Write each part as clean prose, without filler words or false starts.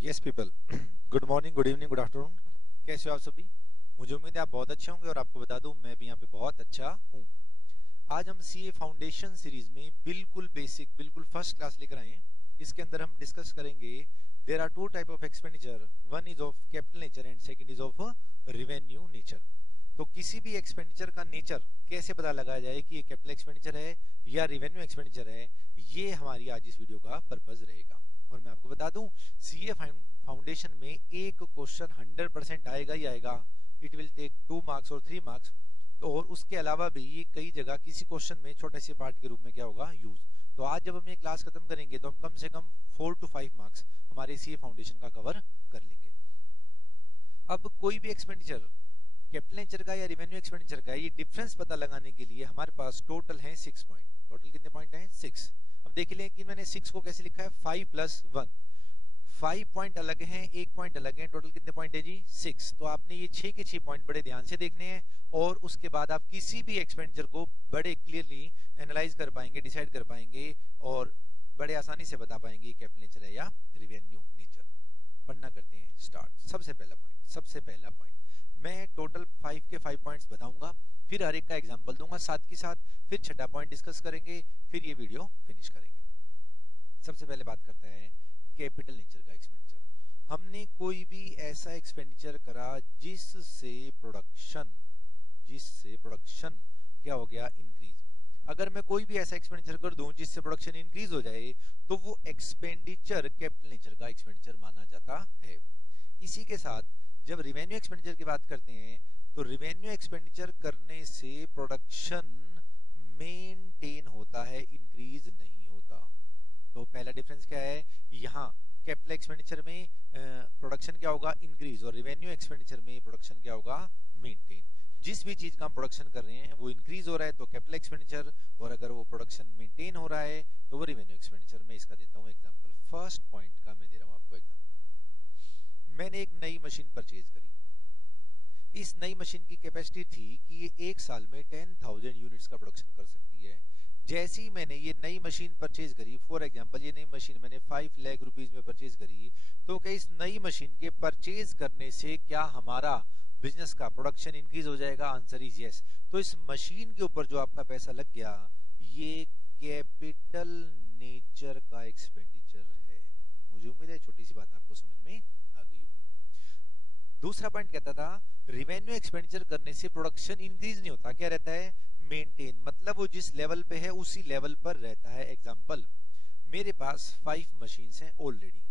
Yes people, good morning, good evening, good afternoon. कैसे हो आप सभी? मुझे उम्मीद है आप बहुत अच्छे होंगे और आपको बता दूं मैं भी यहाँ पे बहुत अच्छा हूँ। आज हम सीए फाउंडेशन सीरीज में बिल्कुल बेसिक, बिल्कुल फर्स्ट क्लास लेकर आए हैं। इसके अंदर हम डिस्कस करेंगे there are two type of expenditure, one is of capital nature and second is of revenue nature. तो किसी भी एक्सपेंडिचर का नेचर कैसे पता लगाया जाए कि ये कैपिटल एक्सपेंडिचर है या रेवेन्यू एक्सपेंडिचर है, ये हमारी आज इस वीडियो का पर्पज रहेगा। और मैं आपको बता दूं सीए फाउंडेशन में एक क्वेश्चन 100% आएगा ही आएगा। इट विल टेक 2 मार्क्स और 3 मार्क्स। और उसके अलावा भी कई जगह किसी क्वेश्चन में छोटे से पार्ट के रूप में क्या होगा, यूज। तो आज जब हम ये क्लास खत्म करेंगे तो हम कम से कम 4 to 5 मार्क्स हमारे सीए फाउंडेशन का कवर कर लेंगे। अब कोई भी एक्सपेंडिचर कैपिटल नेचर का या रेवेन्यू एक्सपेंडिचर का, ये डिफरेंस पता लगाने के लिए हमारे पास टोटल है 6 पॉइंट। टोटल कितने पॉइंट हैं? 6। अब देख लें कि मैंने 6 को कैसे लिखा है, 5 + 1। 5 पॉइंट अलग हैं, 1 पॉइंट अलग है, टोटल कितने पॉइंट है जी? 6। तो आपने ये 6 के 6 पॉइंट बड़े ध्यान से देखने हैं और उसके बाद आप किसी भी एक्सपेंडिचर को बड़े क्लियरली एनालाइज कर पाएंगे, डिसाइड कर पाएंगे और बड़े आसानी से बता पाएंगे कैपिटल नेचर है या रेवेन्यू नेचर। पढ़ना करते हैं स्टार्ट। सबसे पहला पॉइंट मैं टोटल 5 के 5 पॉइंट्स बताऊंगा, फिर हर एक का एग्जांपल दूंगा साथ के साथ, फिर छठा पॉइंट डिस्कस करेंगे, फिर ये वीडियो फिनिश करेंगे। सबसे पहले बात करते हैं कैपिटल नेचर का एक्सपेंडिचर। हमने कोई भी ऐसा एक्सपेंडिचर करा जिससे प्रोडक्शन क्या हो गया, इंक्रीज। अगर मैं कोई भी ऐसा एक्सपेंडिचर कर दूं जिससे प्रोडक्शन इंक्रीज हो जाए तो वो एक्सपेंडिचर कैपिटल नेचर का एक्सपेंडिचर माना जाता है। इसी के साथ जब रिवेन्यू एक्सपेंडिचर की बात करते हैं तो रिवेन्यू एक्सपेंडिचर करने से प्रोडक्शन मेंटेन होता है, इंक्रीज नहीं होता। तो पहला डिफरेंस क्या है, यहाँ कैपिटल एक्सपेंडिचर में प्रोडक्शन क्या होगा, इंक्रीज, और रिवेन्यू एक्सपेंडिचर में प्रोडक्शन क्या होगा, मेंटेन। जिस भी चीज का हम प्रोडक्शन कर रहे हैं वो इंक्रीज हो रहा है तो कैपिटल एक्सपेंडिचर, और अगर वो प्रोडक्शन मेंटेन हो रहा है तो वो रिवेन्यू एक्सपेंडिचर। मैं इसका देता हूँ एग्जांपल। फर्स्ट पॉइंट का मैं दे रहा हूँ आपको एग्जांपल। मैंने एक नई मशीन परचेज करी। इस नई मशीन की कैपेसिटी थी कि ये एक साल में 10,000 यूनिट्स का प्रोडक्शन कर सकती है। जैसे ही मैंने ये नई मशीन परचेज करी, फॉर एग्जांपल ये नई मशीन मैंने 5 लाख रुपीस में परचेज करी, तो क्या इस नई मशीन के परचेज करने से क्या हमारा बिजनेस का प्रोडक्शन इंक्रीज हो जाएगा? Answer is yes. तो इस मशीन के ऊपर जो आपका पैसा लग गया ये कैपिटल नेचर का एक्सपेंडिचर है। मुझे उम्मीद है छोटी सी बात आपको समझ में आ गई होगी। दूसरा पॉइंट कहता था रिवेन्यू एक्सपेंडिचर करने से प्रोडक्शन इंक्रीज नहीं होता, क्या रहता है, मेंटेन। मतलब वो जिस लेवल पे है उसी लेवल पर रहता है। एग्जांपल, मेरे पास 5 मशीन्स हैं ऑलरेडी।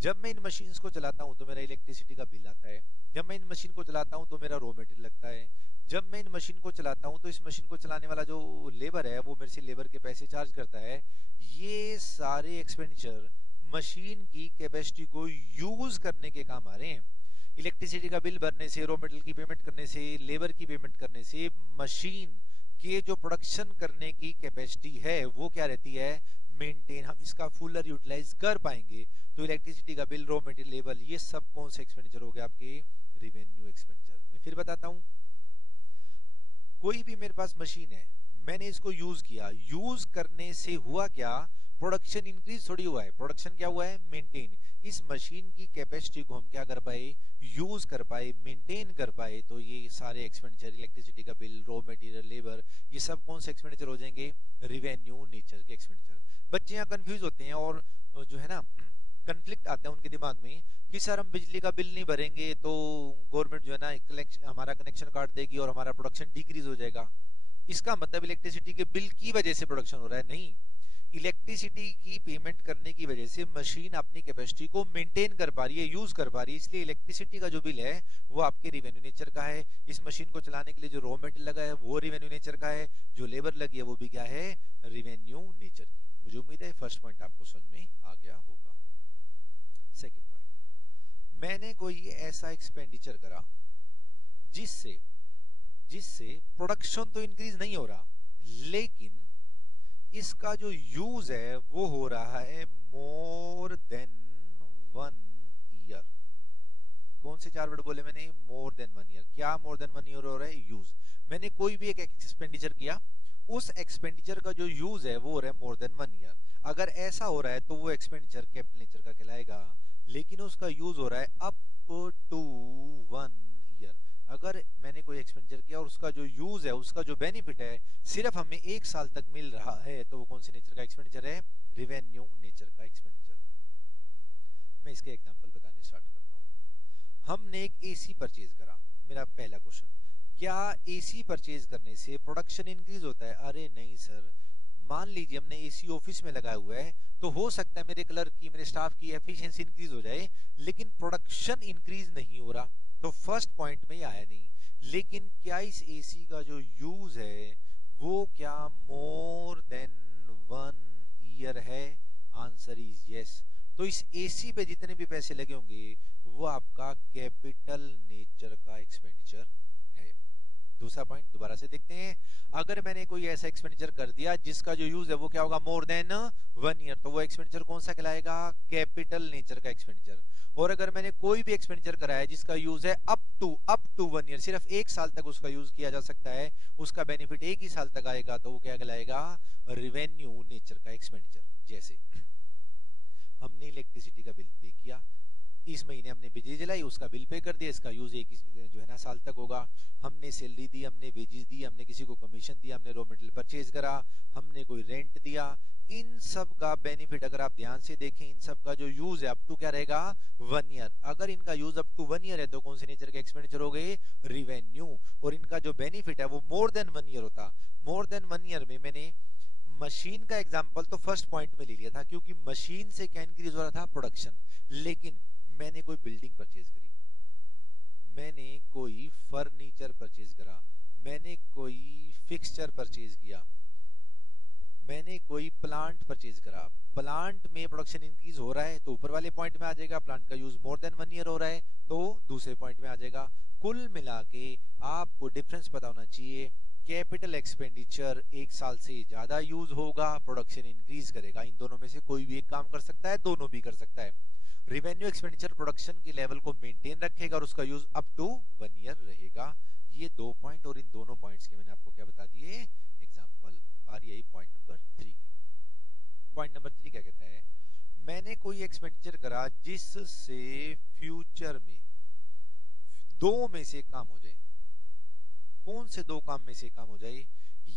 जब मैं इन मशीन्स को चलाता हूं तो मेरा इलेक्ट्रिसिटी का बिल आता है। जब मैं इन मशीन को चलाता हूं तो मेरा रॉ मटेरियल लगता है। जब मैं इन मशीन को चलाता हूं तो इस मशीन को चलाने वाला जो लेबर है वो मेरे से लेबर के पैसे चार्ज करता है। ये सारे एक्सपेंडिचर मशीन की कैपेसिटी को यूज करने के काम आ रहे हैं। इलेक्ट्रिसिटी का बिल भरने से, रॉ मटेरियल की पेमेंट करने से, लेबर की पेमेंट करने से मशीन के जो प्रोडक्शन करने की कैपेसिटी है वो क्या रहती है, मेंटेन। हम इसका फुलर यूटिलाइज कर पाएंगे। तो इलेक्ट्रिसिटी का बिल, रॉ मटेरियल, लेबर, ये सब कौन से एक्सपेंडिचर हो गए आपके, रिवेन्यू एक्सपेंडिचर। मैं फिर बताता हूं, कोई भी मेरे पास मशीन है, मैंने इसको यूज किया, यूज करने से हुआ क्या, प्रोडक्शन इंक्रीज थोड़ी हुआ है, प्रोडक्शन क्या हुआ है, मेंटेन। इस मशीन की कैपेसिटी को हम क्या कर पाए, यूज कर पाए, मेंटेन कर पाए। तो ये सारे एक्सपेंडिचर, इलेक्ट्रिसिटी का बिल, रॉ मटेरियल, लेबर, ये सब कौन से एक्सपेंडिचर हो जाएंगे, रिवेन्यू नेचर के एक्सपेंडिचर। बच्चे यहाँ कंफ्यूज होते हैं और जो है ना कंफ्लिक्ट आता है उनके दिमाग में कि सर हम बिजली का बिल नहीं भरेंगे तो गवर्नमेंट जो है ना हमारा कनेक्शन काट देगी और हमारा प्रोडक्शन डिक्रीज हो जाएगा। इसका मतलब इलेक्ट्रिसिटी के बिल की वजह से प्रोडक्शन हो रहा है? नहीं, इलेक्ट्रिसिटी की पेमेंट करने की वजह से मशीन अपनी कैपेसिटी को मेंटेन कर पा रही है, यूज कर पा रही है। इसलिए इलेक्ट्रिसिटी का जो बिल है वो आपके रिवेन्यू नेचर का है। इस मशीन को चलाने के लिए जो रॉ मटेरियल लगा है वो रिवेन्यू नेचर का है, जो लेबर लगी है वो भी क्या है, रिवेन्यू नेचर की। मुझे उम्मीद है फर्स्ट पॉइंट आपको समझ में आ गया होगा। सेकंड पॉइंट, मैंने कोई ऐसा एक्सपेंडिचर करा जिससे प्रोडक्शन तो इंक्रीज नहीं हो रहा, लेकिन इसका जो यूज है वो हो रहा है मोर देन 1 ईयर। कौन से 4 वर्ड बोले मैंने, मोर देन 1 ईयर। क्या मोर देन 1 ईयर हो रहा है, यूज। मैंने कोई भी एक एक्सपेंडिचर किया उस एक्सपेंडिचर का जो यूज है वो हो रहा है मोर देन 1 ईयर। अगर ऐसा हो रहा है तो वो एक्सपेंडिचर कैपिटल नेचर का कहलाएगा, लेकिन उसका यूज हो रहा है अप टू 1 ईयर। अगर मैंने कोई एक्सपेंडिचर किया और उसका जो यूज है, उसका जो बेनिफिट है सिर्फ हमें 1 साल तक मिल रहा है, तो वो कौन से नेचर का एक्सपेंडिचर है? रिवेन्यू नेचर का एक्सपेंडिचर। मैं इसके एग्जांपल बताने स्टार्ट करता हूं। हमने एक एसी परचेज करा। मेरा पहला क्वेश्चन, क्या एसी परचेज करने से प्रोडक्शन इंक्रीज होता है? अरे नहीं सर। मान लीजिए हमने एसी ऑफिस में लगाया हुआ है, तो हो सकता है मेरे क्लर्क की, मेरे स्टाफ की एफिशिएंसी इंक्रीज हो जाए, लेकिन प्रोडक्शन इंक्रीज नहीं हो रहा। तो फर्स्ट पॉइंट में आया नहीं। लेकिन क्या इस एसी का जो यूज है वो क्या मोर देन 1 ईयर है? Answer is yes. तो इस एसी पे जितने भी पैसे लगे होंगे वो आपका कैपिटल नेचर का एक्सपेंडिचर है। दूसरा पॉइंट दोबारा से देखते हैं। अगर मैंने कोई ऐसा एक्सपेंडिचर कर दिया जिसका जो यूज है वो क्या होगा? मोर देन 1 ईयर, तो वो एक्सपेंडिचर कौन सा कहलाएगा? कैपिटल नेचर का एक्सपेंडिचर। और अगर मैंने कोई भी एक्सपेंडिचर कराया जिसका यूज है अप टू 1 ईयर, सिर्फ 1 साल तक उसका यूज किया जा सकता है, उसका बेनिफिट 1 ही साल तक आएगा, तो वो क्या कहलाएगा? रिवेन्यू नेचर का एक्सपेंडिचर। जैसे हमने इलेक्ट्रिसिटी का बिल पे किया, इस महीने हमने बिजली जलाई, उसका बिल पे कर दिया, इसका यूज एक जो है ना साल तक होगा। हमने सैलरी दी, हमने वेजेस दी, हमने किसी को कमीशन दिया, हमने रॉ मटेरियल परचेज करा, हमने कोई रेंट दिया, इन सब का बेनिफिट अगर आप ध्यान से देखें, इन सब का जो यूज है अप टू क्या रहेगा? 1 ईयर। अगर इनका यूज अप टू 1 ईयर है तो कौन से नेचर के एक्सपेंडिचर हो गए? रिवेन्यू। और इनका जो बेनिफिट है वो मोर देन 1 ईयर होता। मोर देन 1 ईयर में मैंने मशीन का एग्जांपल तो फर्स्ट पॉइंट में ले लिया था, क्योंकि मशीन से क्या इंक्रीज हो रहा था? प्रोडक्शन। लेकिन मैंने कोई बिल्डिंग परचेज करी, मैंने कोई फर्नीचर परचेज करा, मैंने कोई फिक्सचर परचेज किया, मैंने कोई प्लांट परचेज करा, प्लांट में प्रोडक्शन इंक्रीज हो रहा है तो ऊपर वाले पॉइंट में आ जाएगा। प्लांट का यूज मोर देन 1 ईयर हो रहा है तो दूसरे पॉइंट में आ जाएगा। कुल मिला के आपको डिफरेंस पता होना चाहिए। कैपिटल एक्सपेंडिचर 1 साल से ज्यादा यूज होगा, प्रोडक्शन इंक्रीज करेगा। इन दोनों में से कोई भी एक काम कर सकता है, दोनों भी कर सकता है। रिवेन्यू एक्सपेंडिचर प्रोडक्शन के लेवल को मेंटेन रखेगा और उसका यूज अप टू 1 ईयर रहेगा। ये 2 पॉइंट, और इन दोनों पॉइंट्स के मैंने आपको क्या बता दिए? एग्जांपल। बारी आई पॉइंट नंबर 3 की। पॉइंट नंबर 3 क्या कहता है? मैंने कोई एक्सपेंडिचर करा जिससे फ्यूचर में दो में से काम हो जाए। कौन से दो काम में से काम हो जाए?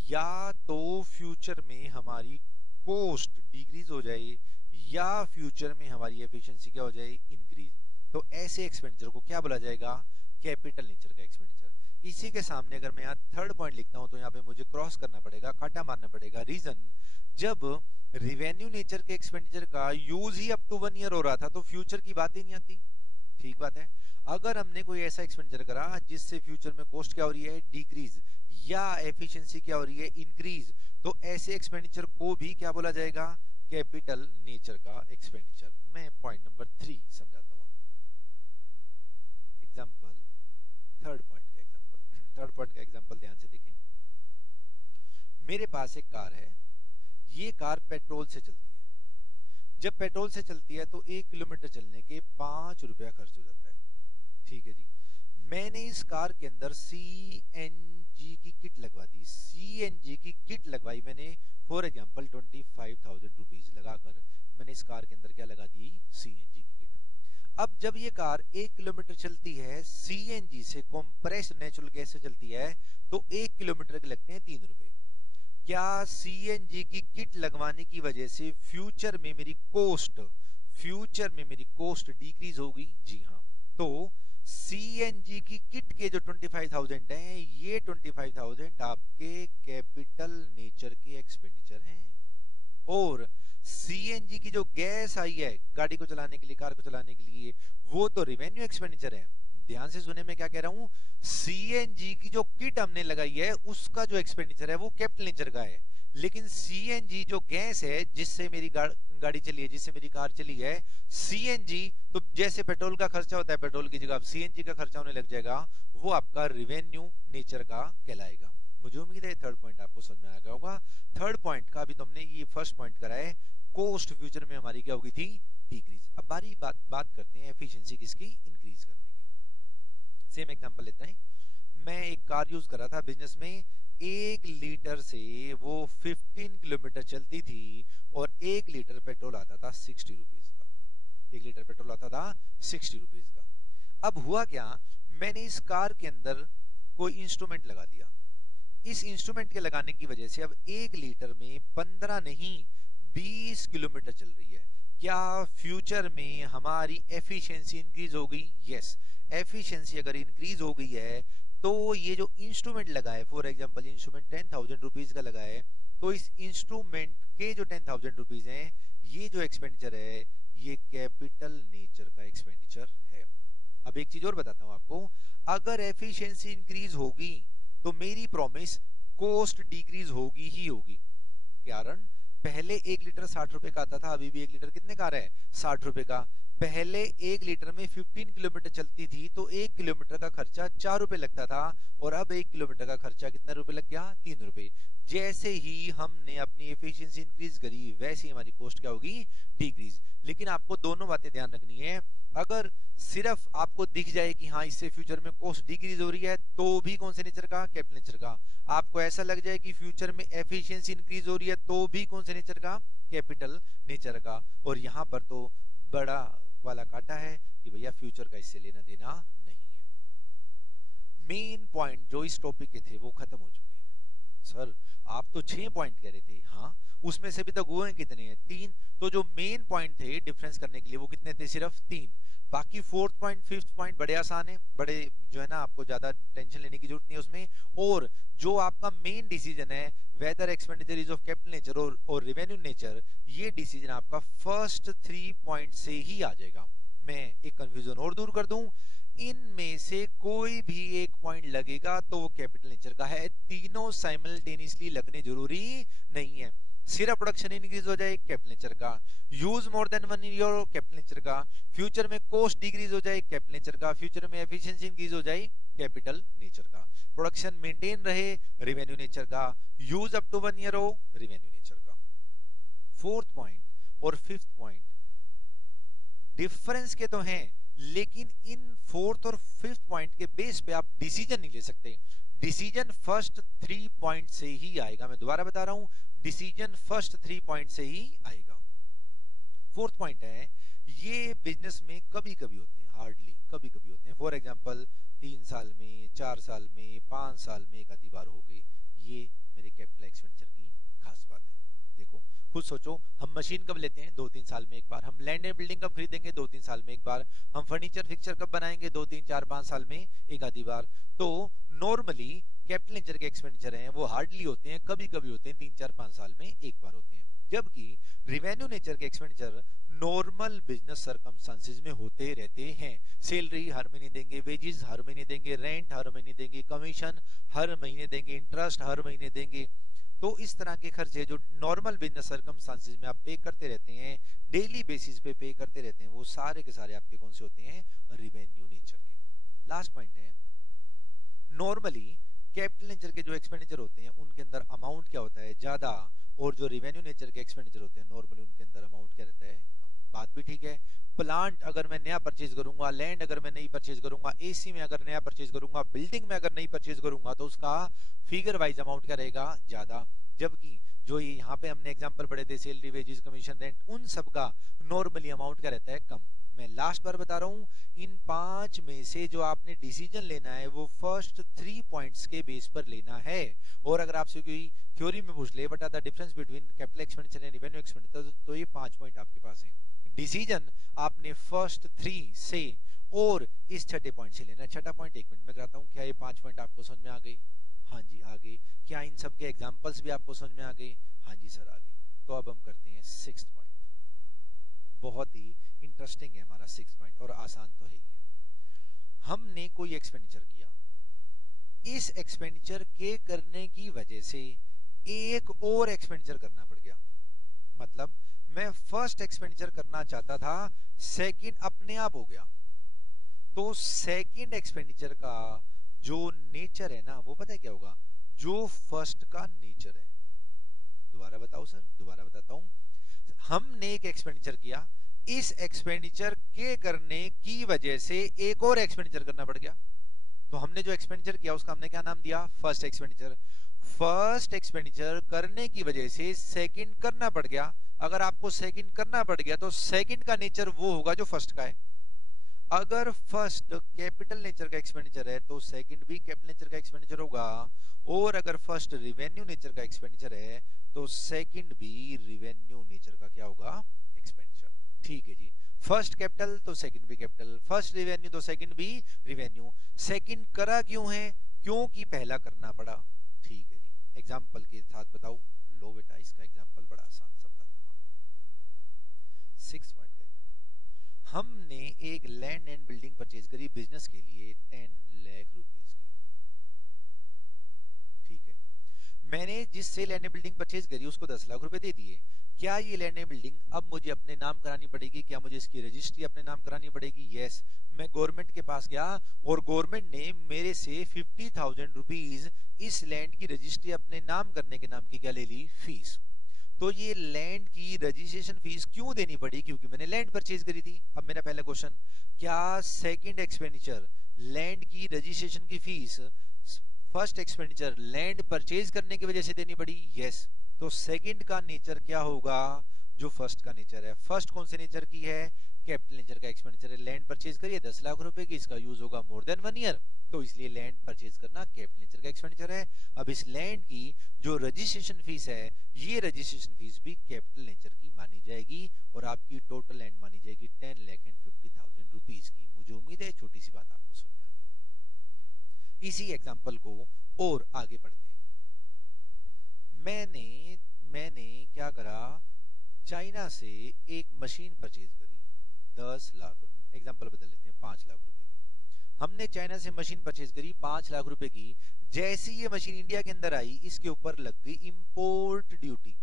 या तो फ्यूचर में हमारी कॉस्ट डिक्रीज हो जाए, या फ्यूचर में हमारी एफिशिएंसी क्या हो जाए? इंक्रीज। तो ऐसे एक्सपेंडिचर को क्या बोला जाएगा? कैपिटल नेचर का एक्सपेंडिचर। इसी के सामने अगर मैं यहाँ थर्ड पॉइंट लिखता हूं तो यहाँ पे मुझे क्रॉस करना पड़ेगा, काटा मारना पड़ेगा। रीजन, जब रिवेन्यू नेचर के एक्सपेंडिचर का यूज ही अप टू 1 ईयर हो रहा था तो फ्यूचर की बात ही नहीं आती। ठीक बात है। अगर हमने कोई ऐसा एक्सपेंडिचर करा जिससे फ्यूचर में कॉस्ट क्या हो रही है? डिक्रीज, या एफिशिएंसी क्या हो रही है? इंक्रीज, तो ऐसे एक्सपेंडिचर को भी क्या बोला जाएगा? कैपिटल नेचर का एक्सपेंडिचर। मैं पॉइंट नंबर 3 समझाता हूं आपको। एग्जांपल, थर्ड पॉइंट का एग्जांपल। थर्ड पॉइंट का एग्जांपल ध्यान से देखें। मेरे पास एक कार है, ये कार पेट्रोल से चलती है। जब पेट्रोल से चलती है तो 1 किलोमीटर चलने के 5 रुपया खर्च हो जाता है। ठीक है जी। मैंने इस कार के अंदर सीएनजी की किट लगवा दी। सीएनजी की किट लगवाई मैंने, फॉर एग्जांपल 25,000 रुपीज लगाकर मैंने इस कार के अंदर क्या लगा दी? सीएनजी की किट। अब जब ये कार 1 किलोमीटर चलती है, सीएनजी से कंप्रेस्ड नेचुरल गैस से चलती है, तो 1 किलोमीटर के लगते हैं 3 रुपए। क्या सीएनजी की किट लगवाने की वजह से फ्यूचर में मेरी कॉस्ट डिक्रीज होगी? जी हाँ। तो सीएनजी की किट के जो 25,000 हैं, ये 25,000 आपके कैपिटल नेचर के एक्सपेंडिचर हैं। और सीएनजी की जो गैस आई है गाड़ी को चलाने के लिए, कार को चलाने के लिए, वो तो रिवेन्यू एक्सपेंडिचर है। ध्यान से सुने मैं क्या कह रहा हूं। सीएनजी की जो किट हमने लगाई है उसका जो एक्सपेंडिचर है वो कैपिटल नेचर का है। लेकिन सीएनजी जो गैस है जिससे मेरी गाड़ी चली है, जिससे मेरी कार चली है, सीएनजी तो जैसे पेट्रोल का खर्चा होता है, पेट्रोल की जगह सीएनजी का खर्चा होने लग जाएगा, वो आपका रिवेन्यू नेचर का कहलाएगा। मुझे उम्मीद है थर्ड पॉइंट आपको समझ में आ गया होगा। थर्ड पॉइंट का अभी तुमने ये फर्स्ट पॉइंट करा है, कॉस्ट फ्यूचर में हमारी क्या होगी थी? डिक्रीज। अब बारी बात करते हैं एफिशिएंसी किसकी? इंक्रीज करने की। सेम एग्जांपल लेते हैं। मैं एक कार यूज कर रहा था बिजनेस में, 1 लीटर से वो 15 किलोमीटर चलती थी और 1 लीटर पेट्रोल आता था 60 रुपीज का। 1 लीटर पेट्रोल आता था 60 रुपीज का। अब हुआ क्या, मैंने इस कार के अंदर कोई इंस्ट्रूमेंट लगा दिया। इस इंस्ट्रूमेंट के लगाने की वजह से अब 1 लीटर में 15 नहीं 20 किलोमीटर चल रही है। क्या फ्यूचर में हमारी एफिशिएंसी इंक्रीज हो गई? यस। एफिशिएंसी अगर इंक्रीज हो गई है तो ये जो इंस्ट्रूमेंट लगा है, फॉर एग्जांपल इंस्ट्रूमेंट 10,000 रुपीज का लगा है, तो इस इंस्ट्रूमेंट के जो 10,000 रुपीज हैं, ये जो एक्सपेंडिचर है ये कैपिटल नेचर का एक्सपेंडिचर है। अब एक चीज और बताता हूं आपको, अगर एफिशिएंसी इंक्रीज होगी तो मेरी प्रॉमिस कॉस्ट डिक्रीज होगी ही होगी। कारण पहले 1 लीटर 60 रुपए का आता था, अभी भी 1 लीटर कितने का आ रहा है? 60 रुपए का। पहले 1 लीटर में 15 किलोमीटर चलती थी तो 1 किलोमीटर का खर्चा 4 रुपए लगता था, और अब 1 किलोमीटर का खर्चा कितने रुपए लग गया? 3 रुपए। जैसे ही हमने अपनी एफिशिएंसी इंक्रीज करी वैसे ही हमारी कॉस्ट क्या होगी? डिक्रीज। लेकिन आपको दोनों बातें ध्यान रखनी है। अगर सिर्फ आपको दिख जाए कि हाँ इससे फ्यूचर में कॉस्ट डिक्रीज हो रही है तो भी कौन से नेचर का? कैपिटल नेचर का। आपको ऐसा लग जाए कि फ्यूचर में एफिशिएंसी इंक्रीज हो रही है तो भी कौन से नेचर का? कैपिटल नेचर का। और यहाँ पर तो बड़ा वाला काटा है कि भैया फ्यूचर का इससे लेना देना नहीं है। मेन पॉइंट जो इस टॉपिक के थे वो खत्म हो चुके हैं। सर आप तो 6 पॉइंट कह रहे थे, हाँ उसमें से भी तक हुए कितने हैं? 3। तो जो मेन पॉइंट थे डिफरेंस करने के लिए वो कितने थे? सिर्फ 3। बाकी 4th पॉइंट 5th पॉइंट बड़े आसान है, बड़े जो है ना आपको ज्यादा टेंशन लेने की जरूरत नहीं है उसमें। और जो आपका मेन डिसीजन है whether expenditure is of capital nature और रेवेन्यू नेचर, ये डिसीजन आपका फर्स्ट 3 पॉइंट से ही आ जाएगा। मैं एक कंफ्यूजन और दूर कर दूं, इनमें से कोई भी एक पॉइंट लगेगा तो वो कैपिटल नेचर का है। तीनों साइमल्टेनियसली लगने जरूरी नहीं है। सिर्फ प्रोडक्शन इंक्रीज हो जाए कैपिटल नेचर का, use more than 1 year capital nature का, फ्यूचर में कॉस्ट डिक्रीज हो जाए कैपिटल नेचर का, फ्यूचर में एफिशिएंसी इंक्रीज हो जाए कैपिटल नेचर का, प्रोडक्शन मेंटेन रहे रेवेन्यू नेचर का, यूज अप टू 1 ईयर हो रेवेन्यू नेचर का। 4th पॉइंट और 5th पॉइंट डिफरेंस के तो हैं, लेकिन इन 4th और 5th पॉइंट के बेस पे आप डिसीजन नहीं ले सकते। डिसीजन फर्स्ट 3 पॉइंट से ही आएगा। मैं दोबारा बता रहा हूं, डिसीजन फर्स्ट 3 पॉइंट से ही आएगा। 4th पॉइंट है, ये बिजनेस में कभी कभी होते हैं, हार्डली कभी कभी होते हैं। फॉर एग्जांपल 3 साल में, 4 साल में, 5 साल में एक आधी बार हो गई। ये मेरे कैपिटल एक्सपेंडिचर की खास बात है। देखो खुद सोचो, हम मशीन कब लेते हैं? 2-3 साल में एक बार। हम लैंड एंड बिल्डिंग कब खरीदेंगे? 2-3 साल में एक बार। हम फर्नीचर फिक्सचर कब बनाएंगे? 2-3-4-5 साल में एक आधी बार। तो नॉर्मली कैपिटल नेचर के एक्सपेंडिचर हैं वो हार्डली होते हैं, कभी कभी होते हैं, 3-4-5 साल में एक बार होते हैं। जबकि रेवेन्यू नेचर के एक्सपेंडिचर नॉर्मल बिजनेस सर्कमस्टेंसेस में होते रहते हैं। सैलरी हर महीने देंगे, वेजेस हर महीने देंगे, रेंट हर महीने देंगे, कमीशन हर महीने देंगे, इंटरेस्ट हर महीने देंगे। तो इस तरह के खर्चे जो नॉर्मल बिजनेस सर्कमस्टेंसेस में आप पे करते रहते हैं, डेली बेसिस पे पे करते रहते हैं, वो सारे के सारे आपके कौन से होते हैं? रेवेन्यू नेचर के। लास्ट पॉइंट है, नॉर्मली कैपिटल नेचर के जो एक्सपेंडिचर होते हैं उनके अंदर अमाउंट क्या होता है? ज्यादा। और जो रेवेन्यू नेचर के एक्सपेंडिचर होते हैं नॉर्मली उनके अंदर अमाउंट क्या रहता है? कम। बात भी ठीक है। प्लांट अगर मैं नया परचेज करूंगा, लैंड अगर मैं नई परचेज करूंगा, एसी में अगर नया परचेज करूंगा, बिल्डिंग में अगर नई परचेज करूंगा, तो उसका फिगर वाइज अमाउंट क्या रहेगा? ज्यादा। जबकि जो ये यहाँ पे हमने एग्जांपल पढ़े थे, सैलरी, वेजेस, कमीशन, रेंट, उन सब का नॉर्मली अमाउंट क्या रहता है? कम। मैं लास्ट बार बता रहा हूं, इन 5 में से जो आपने डिसीजन लेना है वो फर्स्ट 3 पॉइंट्स के बेस पर लेना है। और अगर आपसे कोई थ्योरी में पूछ ले, what are the difference between capital expenditure and revenue expenditure, तो ये 5 पॉइंट आपके पास हैं। डिसीजन आपने फर्स्ट 3 से और इस छठे पॉइंट से लेना है। छठा पॉइंट 1 मिनट में कराता हूँ। क्या ये 5 पॉइंट आपको समझ में आ गई? हाँ जी आ गई। क्या इन सब के एग्जांपल्स भी आपको समझ में आ गए? हाँ जी सर आ गई। तो अब हम करते हैं 6th पॉइंट। बहुत ही इंटरेस्टिंग है हमारा 6th पॉइंट, और आसान तो है ही है। हमने कोई एक्सपेंडिचर किया, इस एक्सपेंडिचर के करने की वजह से एक और एक्सपेंडिचर करना पड़ गया। मतलब मैं फर्स्ट एक्सपेंडिचर करना चाहता था, सेकंड अपने आप हो गया। तो सेकंड एक्सपेंडिचर का जो नेचर है ना, वो पता है क्या होगा? जो फर्स्ट का नेचर है। दोबारा बताओ सर, दोबारा बताता हूं। हमने एक एक्सपेंडिचर किया, इस एक्सपेंडिचर के करने की वजह से एक और एक्सपेंडिचर करना पड़ गया। तो हमने जो एक्सपेंडिचर किया उसका हमने क्या नाम दिया? First expenditure. फर्स्ट एक्सपेंडिचर करने की वजह से सेकंड करना पड़ गया। अगर आपको सेकंड करना पड़ गया तो सेकंड का नेचर वो होगा जो फर्स्ट का है। अगर फर्स्ट कैपिटल नेचर का एक्सपेंडिचर है तो सेकंड भी कैपिटल नेचर का एक्सपेंडिचर होगा, और अगर फर्स्ट रिवेन्यू नेचर का एक्सपेंडिचर है तो सेकंड भी रिवेन्यू नेचर का क्या होगा, एक्सपेंडिचर। ठीक है जी, फर्स्ट कैपिटल तो सेकंड भी कैपिटल, फर्स्ट रिवेन्यू तो सेकंड भी रिवेन्यू। सेकंड करा क्यों है, क्योंकि पहला करना पड़ा। ठीक है जी, एग्जाम्पल के साथ बताऊं, लो बेटा इसका एग्जाम्पल बड़ा आसान सा बताता हूं आपको। 6 पॉइंट का एग्जाम्पल, हमने एक लैंड एंड बिल्डिंग परचेज करी बिजनेस के लिए 10 लाख रुपीस की। ठीक है, मैंने जिससे लैंड एंड बिल्डिंग परचेज करी उसको 10 लाख रुपए दे दिए। क्या ये लैंड एंड बिल्डिंग अब मुझे अपने नाम करानी पड़ेगी, क्या मुझे इसकी रजिस्ट्री अपने नाम करानी पड़ेगी? यस। मैं गवर्नमेंट के पास गया और गवर्नमेंट ने मेरे से 50,000 रुपीज इस लैंड की रजिस्ट्री अपने नाम करने के नाम की क्या ले ली, फीस। तो ये लैंड की रजिस्ट्रेशन फीस क्यों देनी पड़ी, क्योंकि मैंने लैंड परचेज करी थी। अब मेरा पहला क्वेश्चन, क्या सेकंड एक्सपेंडिचर लैंड की रजिस्ट्रेशन की fees first expenditure land purchase करने की वजह से देनी पड़ी? यस। तो सेकंड का नेचर क्या होगा, जो फर्स्ट का नेचर है। फर्स्ट कौन से नेचर की है, कैपिटल नेचर का एक्सपेंडिचर है। लैंड परचेज करिए 10 लाख रुपए की, इसका यूज होगा मोर देन 1 ईयर, तो इसलिए लैंड परचेज करना कैपिटल नेचर का एक्सपेंडिचर है। अब इस लैंड की जो रजिस्ट्रेशन फीस है, ये रजिस्ट्रेशन फीस भी कैपिटल नेचर की मानी जाएगी और आपकी टोटल लैंड मानी जाएगी 10,50,000 रुपीज की। मुझे उम्मीद है छोटी सी बात आपको समझ में आ गई होगी। इसी एग्जाम्पल को और आगे बढ़ते हैं। मैंने क्या करा, चाइना से एक मशीन परचेज करी 10 लाख, एग्जाम्पल बदल लेते हैं 5 लाख रुपए की। हमने चाइना से मशीन परचेज करी 5 लाख रुपए की। जैसी ये मशीन इंडिया के अंदर आई, इसके ऊपर लग गई इंपोर्ट ड्यूटी।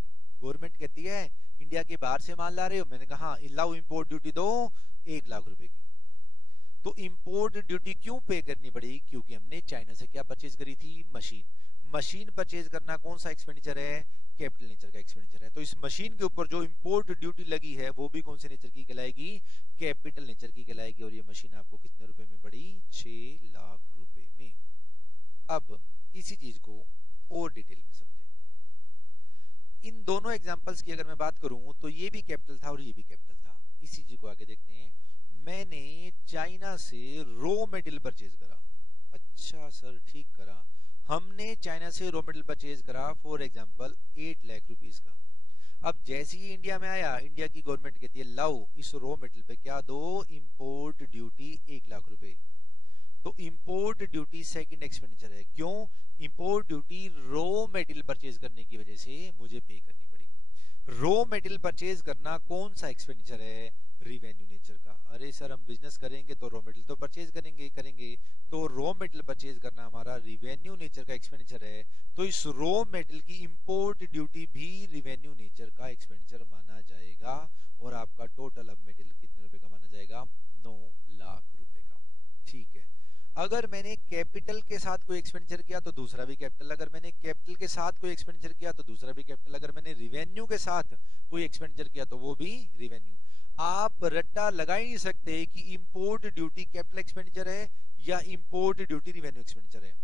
गवर्नमेंट कहती है इंडिया के बाहर से माल ला रहे हो, मैंने कहा हाँ, लाओ इंपोर्ट ड्यूटी दो 1 लाख रुपए की। तो इंपोर्ट ड्यूटी क्यों पे करनी पड़ी, क्योंकि हमने चाइना से क्या परचेज करी थी, मशीन। मशीन परचेज करना कौन सा एक्सपेंडिचर है, कैपिटल नेचर का एक्सपेंडिचर है। तो इस मशीन के ऊपर जो इंपोर्ट ड्यूटी लगी है वो भी कौन से नेचर की कहलाएगी, कैपिटल नेचर की कहलाएगी। और ये मशीन आपको कितने रुपए में पड़ी, 6 लाख रुपए में। अब इसी चीज को और डिटेल में समझे। इन दोनों एग्जांपल्स की अगर मैं बात करूं तो ये भी कैपिटल था और ये भी कैपिटल था। इसी चीज को आगे देखते हैं। मैंने चाइना से रॉ मटेरियल परचेज करा। अच्छा सर, ठीक करा। हमने चाइना से रॉ मटेरियल परचेज करा फॉर एग्जांपल 8 लाख रुपीस का। अब जैसे ही इंडिया में आया, इंडिया की गवर्नमेंट कहती है लाओ इस रॉ मटेरियल पे क्या दो, इंपोर्ट ड्यूटी 1 लाख रुपए। तो इंपोर्ट ड्यूटी सेकंड एक्सपेंडिचर है। क्यों, import duty raw material purchase करने की वजह से मुझे पे करनी पड़ी। रॉ मटेरियल परचेज करना कौन सा एक्सपेंडिचर है, रिवेन्यू नेचर का। अरे सर हम बिजनेस करेंगे तो रॉ मटेरियल तो परचेज करेंगे, तो रॉ मटेरियल परचेज करना हमारा रिवेन्यू नेचर का एक्सपेंडिचर है। तो इस रॉ मटेरियल की इंपोर्ट ड्यूटी भी रिवेन्यू नेचर का एक्सपेंडिचर माना जाएगा। और आपका टोटल अब मटेरियल कितने रुपए का माना जाएगा, 9 लाख रुपए का। ठीक है, अगर मैंने कैपिटल के साथ कोई एक्सपेंडिचर किया तो दूसरा भी कैपिटल, अगर मैंने कैपिटल के साथ कोई एक्सपेंडिचर किया तो दूसरा भी कैपिटल, अगर मैंने रिवेन्यू के साथ कोई एक्सपेंडिचर किया तो वो भी रिवेन्यू। आप रट्टा लगा ही नहीं सकते कि इंपोर्ट ड्यूटी कैपिटल एक्सपेंडिचर है या इंपोर्ट ड्यूटी रिवेन्यू एक्सपेंडिचर है।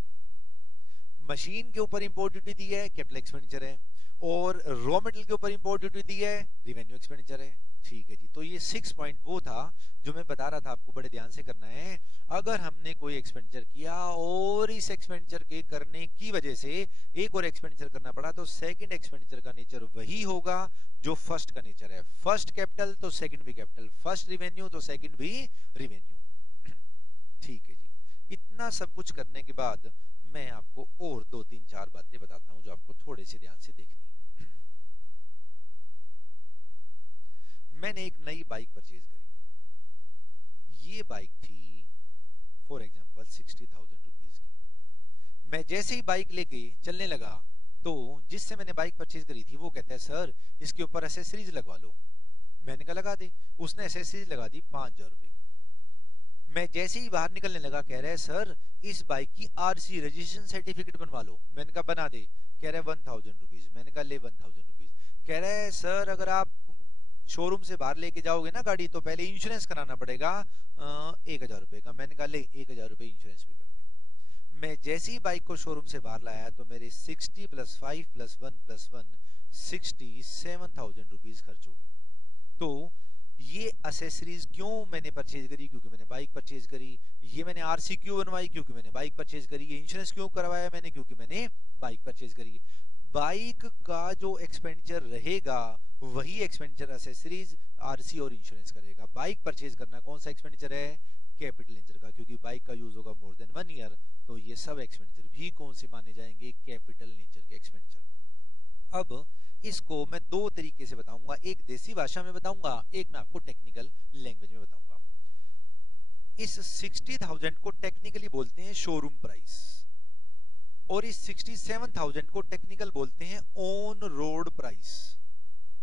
मशीन के ऊपर इंपोर्ट ड्यूटी दी है, कैपिटल एक्सपेंडिचर है, और रॉ मटेरियल के ऊपर इंपोर्ट ड्यूटी दी है, रिवेन्यू एक्सपेंडिचर है। ठीक है जी, तो ये 6 पॉइंट वो था जो मैं बता रहा था आपको बड़े ध्यान से करना है। अगर हमने कोई एक्सपेंडिचर किया और इस एक्सपेंडिचर के करने की वजह से एक और एक्सपेंडिचर करना पड़ा, तो सेकंड एक्सपेंडिचर का नेचर वही होगा जो फर्स्ट का नेचर है। फर्स्ट कैपिटल तो सेकंड भी कैपिटल, फर्स्ट रिवेन्यू तो सेकंड भी रिवेन्यू। ठीक है जी, इतना सब कुछ करने के बाद मैं आपको और 2-3-4 बातें बताता हूं जो आपको थोड़े से ध्यान से देखनी है। मैंने एक नई बाइक परचेज करी। ये बाइक थी फॉर एग्जांपल 60,000 रुपीज की। मैं जैसे ही बाइक लेके चलने लगा तो जिससे मैंने बाइक परचेज करी थी वो कहता है सर इसके ऊपर एसेसरीज लगवा लो। मैंने कहा लगा दे। उसने एसेसरीज लगा दी 5,000 रुपए की। मैं जैसे ही बाहर निकलने लगा कह रहा है सर इस बाइक की आरसी रजिस्ट्रेशन सर्टिफिकेट बनवा लो। मैंने कहा बना दे। कह रहा है 1,000 रुपीज। मैंने कहा ले 1,000 रुपीज। कह रहा है सर अगर आप शोरूम से बाहर लेके जाओगे ना गाड़ी तो पहले इंश्योरेंस कराना पड़ेगा 1,000 रुपए का। मैंने कहा ले 1,000 रुपए इंश्योरेंस भी कर दे। मैं जैसे ही बाइक को शोरूम से बाहर लाया तो मेरे 60 + 5 + 1 + 1 67,000 रुपीज खर्च हो गए। तो ये एसेसरीज क्यों मैंने परचेज करी? क्योंकि मैंने बाइक परचेज करी। ये मैंने आरसी क्यों बनवाई? क्योंकि मैंने बाइक परचेज करी। ये इंश्योरेंस क्यों करवाया मैंने? क्योंकि मैंने बाइक परचेज करी। बाइक का जो एक्सपेंडिचर रहेगा वही एक्सपेंडिचर एसेसरीज, आरसी और इंश्योरेंस करेगा। बाइक परचेज करना कौन सा एक्सपेंडिचर है? कैपिटल नेचर का, क्योंकि बाइक का यूज होगा मोर देन 1 ईयर। तो ये सब एक्सपेंडिचर भी कौन से माने जाएंगे? कैपिटल नेचर के एक्सपेंडिचर। अब इसको मैं दो तरीके से बताऊंगा, एक देसी भाषा में बताऊंगा, एक मैं आपको टेक्निकल लैंग्वेज में बताऊंगा। इस 60,000 को टेक्निकली बोलते हैं शोरूम प्राइस, और इस 67,000 को टेक्निकल बोलते हैं ऑन रोड प्राइस।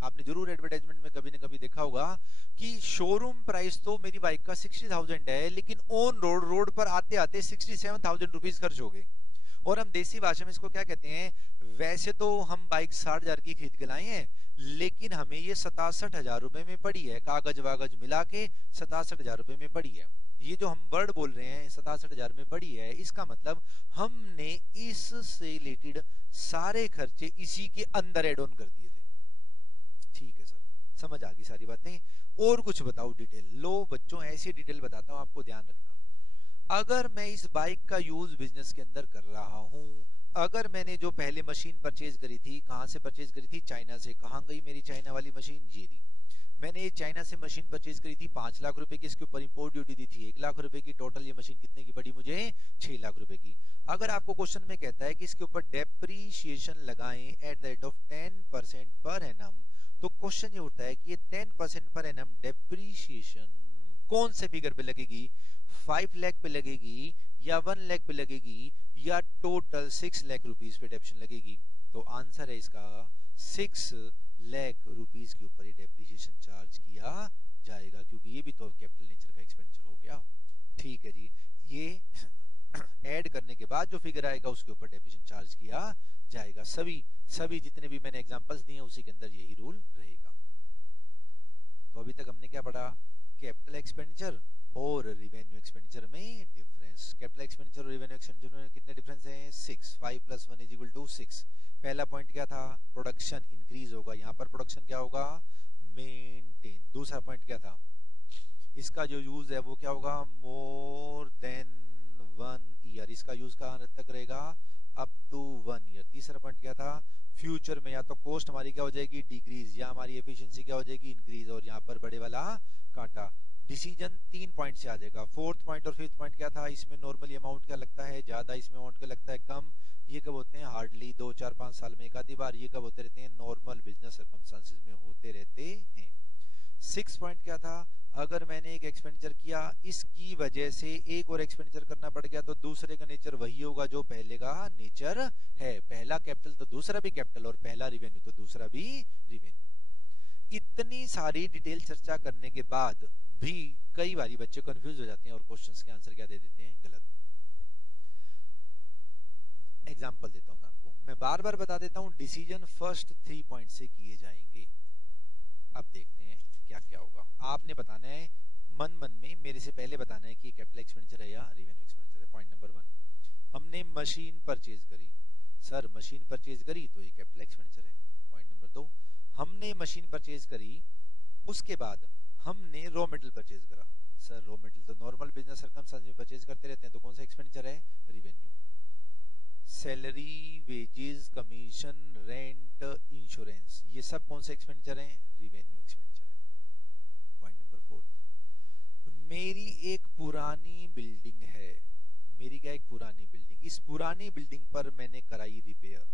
आपने जरूर एडवर्टाइजमेंट में कभी ना कभी देखा होगा कि शोरूम प्राइस तो मेरी बाइक का 60,000 है, लेकिन ऑन रोड पर आते आते 67,000 रुपीज खर्च हो गए। और हम देसी भाषा में इसको क्या कहते हैं? वैसे तो हम बाइक 60,000 की खरीद के लाए हैं, लेकिन हमें ये 67,000 रुपए में पड़ी है, कागज वागज मिला के 67,000 रुपए में पड़ी है। ये जो हम वर्ड बोल रहे हैं 67,000 में पड़ी है, इसका मतलब हमने इससे रिलेटेड सारे खर्चे इसी के अंदर एड ऑन कर दिए थे। ठीक है सर, समझ आ गई सारी बातें। और कुछ बताओ डिटेल। लो बच्चों, ऐसी डिटेल बताता हूं, आपको ध्यान रखना। अगर मैं इस बाइक का यूज बिजनेस के अंदर कर रहा हूं, अगर मैंने जो पहले मशीन परचेज करी थी, कहां से परचेज करी थी? चाइना से। कहां गई मेरी चाइना वाली मशीन? ये रही। मैंने ये चाइना से मशीन परचेज करी थी 5 लाख रुपए की, इसके ऊपर इंपोर्ट ड्यूटी दी थी 1 लाख रुपए की। टोटल ये मशीन कितने की पड़ी मुझे? 6 लाख रुपए की। अगर आपको क्वेश्चन में कहता है कि इसके ऊपर डेप्रीशिएशन लगाएं at the rate of 10% per annum, तो क्वेश्चन ये उठता है कि ये 10% पर एनम डेप्रीशिएशन कौन से फिगर पे लगेगी? 5 लाख पे लगेगी, या 1 लाख पे लगेगी, या टोटल 6 लाख रुपीज पे डेप्रीशिएशन लगेगी? तो आंसर है इसका 6 लाख रुपीज के ऊपर ये डेप्रीशिएशन चार्ज किया जाएगा, क्योंकि ये भी तो कैपिटल नेचर का एक्सपेंडिचर हो गया। ठीक है जी, ये ऐड करने के बाद जो फिगर आएगा उसके ऊपर डेप्रीशिएशन चार्ज किया जाएगा। सभी जितने भी मैंने एग्जांपल्स दिए उसके के अंदर यही रूल रहेगा। तो अभी तक हमने क्या पढ़ा? कैपिटल एक्सपेंडिचर और रिवेन्यू एक्सपेंडिचर में डिफरेंस। कैपिटल एक्सपेंडिचर और रिवेन्यू एक्सपेंडिचर में कितने डिफरेंस हैं? 6। 5 + 1 = 6। पहला पॉइंट क्या था? प्रोडक्शन इंक्रीज होगा, यहाँ पर प्रोडक्शन क्या होगा? मेंटेन। दूसरा पॉइंट क्या था? इसका जो यूज है वो क्या होगा? More than 1 year. इसका यूज कहां तक रहेगा? Up to 1 year. तीसरा पॉइंट क्या था? फ्यूचर में या तो कॉस्ट हमारी क्या हो जाएगी? डिक्रीज, या हमारी एफिशिएंसी क्या हो जाएगी? इंक्रीज। और यहाँ पर बड़े वाला कांटा। डिसीजन 3 पॉइंट से आ जाएगा। फोर्थ पॉइंट और फिफ्थ पॉइंट क्या था? इसमें नॉर्मली अमाउंट क्या लगता है? ज्यादा। इसमें अमाउंट क्या लगता है? कम। ये कब होते हैं? हार्डली 2, 4, 5 साल में एक आधी बार। ये कब होते रहते हैं? नॉर्मल बिजनेस सर्कमस्टेंसेस में होते रहते हैं। 6 पॉइंट क्या था? अगर मैंने एक एक्सपेंडिचर किया, इसकी वजह से एक और एक्सपेंडिचर करना पड़ गया, तो दूसरे का नेचर वही होगा जो पहले का नेचर है। पहला कैपिटल तो दूसरा भी कैपिटल, और पहला रिवेन्यू तो दूसरा भी रिवेन्यू। इतनी सारी डिटेल चर्चा करने के बाद भी कई बारी बच्चे कंफ्यूज हो जाते हैं और क्वेश्चंस के आंसर क्या दे देते हैं? गलत। एग्जांपल देता हूं मैं आपको, मैं बार बार बता देता हूं, डिसीजन फर्स्ट 3 पॉइंट से किए जाएंगे। अब देखते हैं क्या क्या होगा। आपने बताना है मन में, मेरे से पहले बताना है कि कैपिटल एक्सपेंडिचर है या रिवेन्यू एक्सपेंडिचर है। पॉइंट नंबर 1, हमने मशीन परचेज करी। सर मशीन परचेज करी तो ये कैपिटल एक्सपेंडिचर है। पॉइंट नंबर 2, हमने मशीन परचेज करी, उसके बाद हमने रॉ मटेरियल परचेज करा। सर रॉ मटेरियल तो नॉर्मल बिजनेस सर्कमस्टेंसेस में परचेज करते रहते हैं, तो कौन सा एक्सपेंडिचर है? Revenue. Salary, wages, commission, rent, insurance, ये सब कौन से एक्सपेंडिचर हैं? रिवेन्यू एक्सपेंडिचर है। पॉइंट नंबर 4, मेरी एक पुरानी बिल्डिंग है। मेरी क्या? एक पुरानी बिल्डिंग। इस पुरानी बिल्डिंग पर मैंने कराई रिपेयर,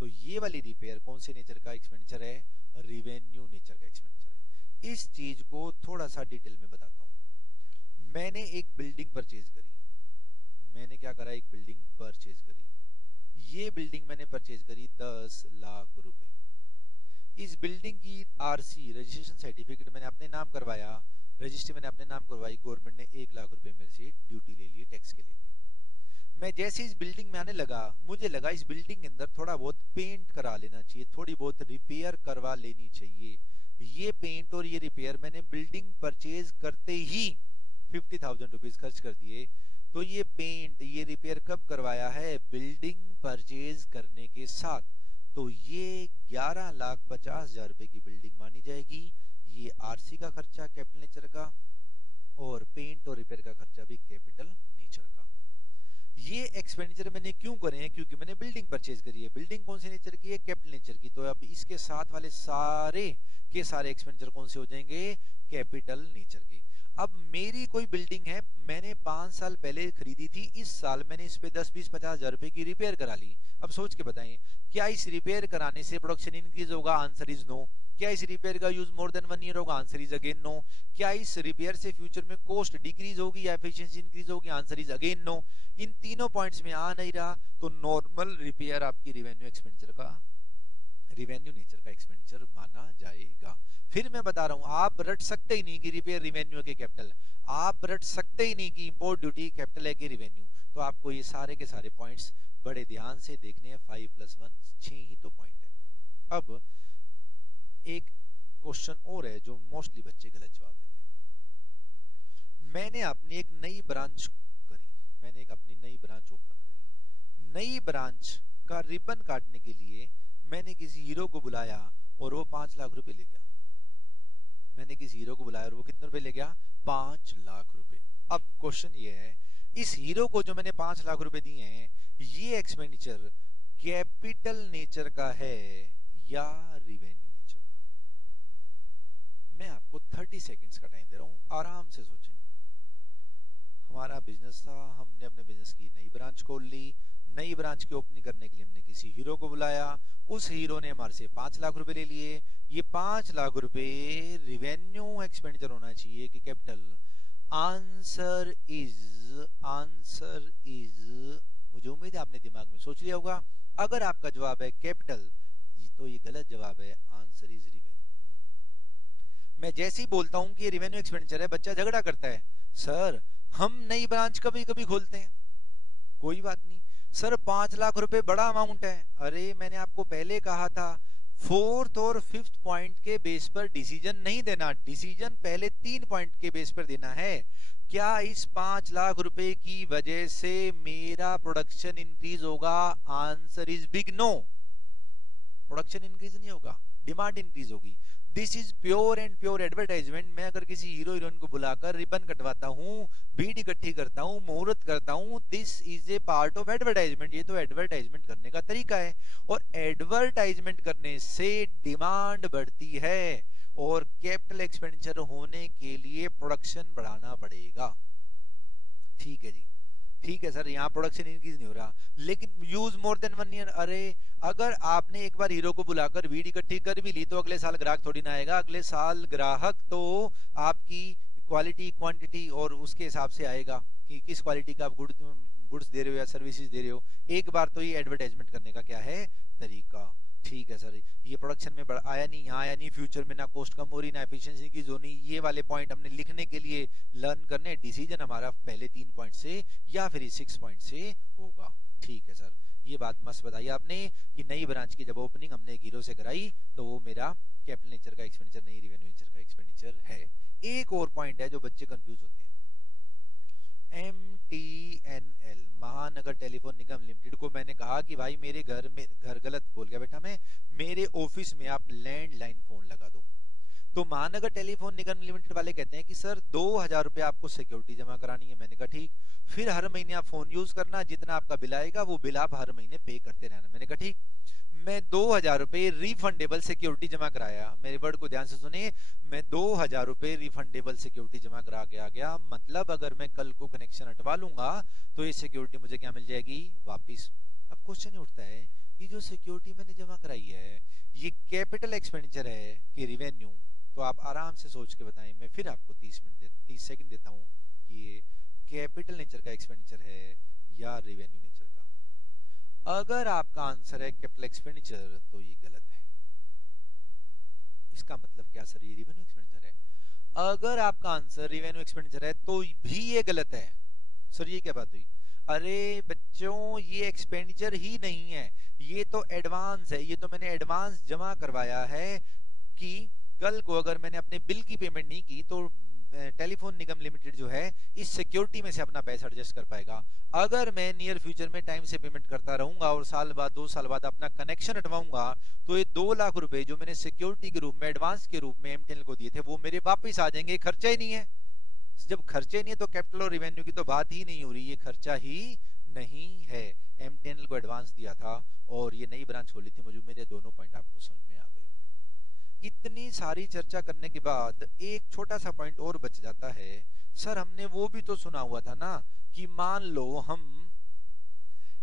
तो ये वाली रिपेयर कौन से नेचर का एक्सपेंडिचर है? रिवेन्यू नेचर का एक्सपेंडिचर है। इस चीज को थोड़ा सा डिटेल में बताता हूं। मैंने एक बिल्डिंग परचेज करी। मैंने क्या करा? एक बिल्डिंग परचेज करी। ये बिल्डिंग मैंने परचेज करी 10 लाख रुपए में। इस बिल्डिंग की आरसी, रजिस्ट्रेशन सर्टिफिकेट मैंने अपने नाम करवाया, रजिस्ट्री मैंने अपने नाम करवाई, गवर्नमेंट ने 1 लाख रुपए मेरे से ड्यूटी ले ली, टैक्स के ले लिया। मैं जैसे इस बिल्डिंग में आने लगा, मुझे लगा इस बिल्डिंग के अंदर थोड़ा बहुत पेंट करा लेना चाहिए, थोड़ी बहुत रिपेयर करवा लेनी चाहिए। ये पेंट और ये रिपेयर मैंने बिल्डिंग परचेज करते ही 50,000 रुपीज खर्च कर दिए। तो ये पेंट, ये रिपेयर कब करवाया है? बिल्डिंग परचेज करने के साथ। तो ये 11,50,000 रुपए की बिल्डिंग मानी जाएगी। ये आरसी का खर्चा कैपिटल नेचर का, और पेंट और रिपेयर का खर्चा भी कैपिटल नेचर का। ये एक्सपेंडिचर मैंने क्यों करे हैं? क्योंकि मैंने बिल्डिंग परचेज करी है। बिल्डिंग कौन से नेचर की है? कैपिटल नेचर की। तो अब इसके साथ वाले सारे के सारे एक्सपेंडिचर कौन से हो जाएंगे? कैपिटल नेचर के। अब मेरी कोई बिल्डिंग है, मैंने 5 साल पहले खरीदी थी, इस साल मैंने इस पे 10, 20, 50,000 रुपए की रिपेयर करा ली। अब सोच के बताएं, क्या इस रिपेयर कराने से प्रोडक्शन इंक्रीज होगा? Answer is no. क्या इस रिपेयर का यूज मोर देन 1 ईयर होगा? Answer is again no. क्या इस रिपेयर से फ्यूचर में कॉस्ट डिक्रीज होगी या एफिशिएंसी इंक्रीज होगी? Answer is again no. इन तीनों पॉइंट्स में आ नहीं रहा, तो नॉर्मल रिपेयर आपकी रेवेन्यू एक्सपेंडिचर का, रेवेन्यू नेचर का एक्सपेंडिचर माना जाएगा। फिर मैं बता रहा हूं, आप रट सकते ही नहीं कि रिपेयर रेवेन्यू के कैपिटल, आप रट सकते ही नहीं कि इंपोर्ट ड्यूटी कैपिटल है कि रेवेन्यू। तो आपको ये सारे के सारे पॉइंट्स बड़े ध्यान से देखने हैं। 5+1 6 ही तो पॉइंट है। अब एक क्वेश्चन और है जो मोस्टली बच्चे गलत जवाब देते हैं। मैंने अपनी एक नई ब्रांच करी, मैंने एक अपनी नई ब्रांच ओपन करी। नई ब्रांच का रिबन काटने के लिए मैंने किसी हीरो को बुलाया और वो 5 लाख रुपए ले गया। मैंने किसी हीरो को बुलाया और वो कितने रुपए ले गया? 5 लाख रुपए। अब क्वेश्चन ये है, इस हीरो को जो मैंने 5 लाख रुपए दिए हैं, ये एक्सपेंडिचर कैपिटल नेचर का है या रेवेन्यू नेचर का? मैं आपको 30 सेकेंड्स का टाइम दे रहा हूं, आराम से सोचें। हमारा बिजनेस था, हमने अपने बिजनेस की नई ब्रांच खोल ली। नई ब्रांच की ओपनिंग करने के लिए हमने किसी हीरो को बुलाया, उस हीरो ने हमारे से 5 लाख रुपए ले लिए। ये 5 लाख रुपए रेवेन्यू एक्सपेंडिचर होना चाहिए कि कैपिटल? आंसर इज, मुझे उम्मीद है आपने दिमाग में सोच लिया होगा। अगर आपका जवाब है कैपिटल, तो ये गलत जवाब है। Answer is revenue. मैं जैसे ही बोलता हूं कि ये रेवेन्यू एक्सपेंडिचर है, बच्चा झगड़ा करता है, सर हम नई ब्रांच कभी कभी खोलते हैं। कोई बात नहीं सर, 5 लाख रुपए बड़ा अमाउंट है। अरे मैंने आपको पहले कहा था, 4th और 5th पॉइंट के बेस पर डिसीजन नहीं देना, डिसीजन पहले 3 पॉइंट के बेस पर देना है। क्या इस 5 लाख रुपए की वजह से मेरा प्रोडक्शन इंक्रीज होगा? Answer is big no. Production increase नहीं होगा, डिमांड इंक्रीज होगी। This is pure and pure advertisement. मैं अगर किसी हीरो हीरोइन को बुलाकर रिबन कटवाता हूँ, भीड़ इकट्ठी करता हूँ, मुहूर्त करता हूँ, this is a part of advertisement. ये तो एडवर्टाइजमेंट करने का तरीका है, और एडवर्टाइजमेंट करने से डिमांड बढ़ती है, और कैपिटल एक्सपेंडिचर होने के लिए प्रोडक्शन बढ़ाना पड़ेगा। ठीक है जी, ठीक है सर, यहाँ प्रोडक्शन इंक्रीज नहीं हो रहा, लेकिन यूज मोर देन 1 ईयर। अरे अगर आपने एक बार हीरो को बुलाकर भीड़ इकट्ठी कर भी ली, तो अगले साल ग्राहक थोड़ी ना आएगा। अगले साल ग्राहक तो आपकी क्वालिटी, क्वांटिटी और उसके हिसाब से आएगा कि किस क्वालिटी का आप गुड्स दे रहे हो या सर्विसेज दे रहे हो। एक बार तो ये एडवर्टाइजमेंट करने का क्या है? तरीका। ठीक है सर, ये प्रोडक्शन में आया नहीं, यहाँ आया नहीं, फ्यूचर में ना कॉस्ट कम हो रही, ना एफिशिएंसी की जोनी। ये वाले पॉइंट हमने लिखने के लिए लर्न करने। डिसीजन हमारा पहले 3 पॉइंट से या फिर 6 पॉइंट से होगा। ठीक है सर, ये बात मस्त बताई आपने कि नई ब्रांच की जब ओपनिंग हमने एक हीरो से कराई, तो वो मेरा कैपिटल नेचर का एक्सपेंडिचर नहीं, रेवेन्यू नेचर का एक्सपेंडिचर है। एक और पॉइंट है जो बच्चे कंफ्यूज होते हैं। MTNL, महानगर टेलीफोन निगम लिमिटेड को मैंने कहा कि भाई मेरे घर में, घर गलत बोल गया बेटा मैं, मेरे ऑफिस में आप लैंडलाइन फोन लगा दो। तो महानगर टेलीफोन निगम लिमिटेड वाले कहते हैं कि सर 2,000 रुपए आपको सिक्योरिटी जमा करानी है। मैंने कहा ठीक, फिर हर महीने आप फोन यूज करना, जितना आपका बिल आएगा वो बिल आप हर महीने पे करते रहना। मैंने कहा ठीक। मैं 2,000 रुपए रिफंडेबल सिक्योरिटी जमा कराया। मेरे वर्ड को ध्यान से सुनिए, मैं 2,000 रुपए रिफंडेबल सिक्योरिटी जमा करा के आ गया। मतलब अगर मैं कल को कनेक्शन हटवा लूंगा तो ये सिक्योरिटी मुझे क्या मिल जाएगी? वापिस। अब क्वेश्चन ये उठता है, ये जो सिक्योरिटी मैंने जमा कराई है, ये कैपिटल एक्सपेंडिचर है कि रेवेन्यू? तो आप आराम से सोच के बताएं। मैं फिर आपको 30 सेकंड देता हूं कि ये कैपिटल नेचर का एक्सपेंडिचर है या रेवेन्यू नेचर का। अगर आपका आंसर है कैपिटल एक्सपेंडिचर, तो ये गलत है। इसका मतलब क्या सर, ये रेवेन्यू एक्सपेंडिचर है? अगर आपका आंसर रेवेन्यू एक्सपेंडिचर है तो भी ये गलत है। सर ये क्या बात हुई? अरे बच्चों, ये एक्सपेंडिचर ही नहीं है, ये तो एडवांस है। ये तो मैंने एडवांस जमा करवाया है कि कल को अगर मैंने अपने बिल की पेमेंट नहीं की तो टेलीफोन निगम लिमिटेड जो है इस सिक्योरिटी में से अपना पैसा एडजस्ट कर पाएगा। अगर मैं नियर फ्यूचर में टाइम से पेमेंट करता रहूंगा और साल बाद 2 साल बाद अपना कनेक्शन हटवाऊंगा तो ये 2 लाख रुपए जो मैंने सिक्योरिटी के रूप में एडवांस के रूप में एमटीएनएल को दिए थे वो मेरे वापस आ जाएंगे। खर्चा ही नहीं है। जब खर्चे नहीं है तो कैपिटल और रेवेन्यू की तो बात ही नहीं हो रही, ये खर्चा ही नहीं है। एमटीएनएल को एडवांस दिया था और ये नई ब्रांच खोली थी। मुझे उम्मीद है दोनों पॉइंट आपको समझ में आ गए होंगे। इतनी सारी चर्चा करने के बाद एक छोटा सा पॉइंट और बच जाता है। सर हमने वो भी तो सुना हुआ था ना कि मान लो हम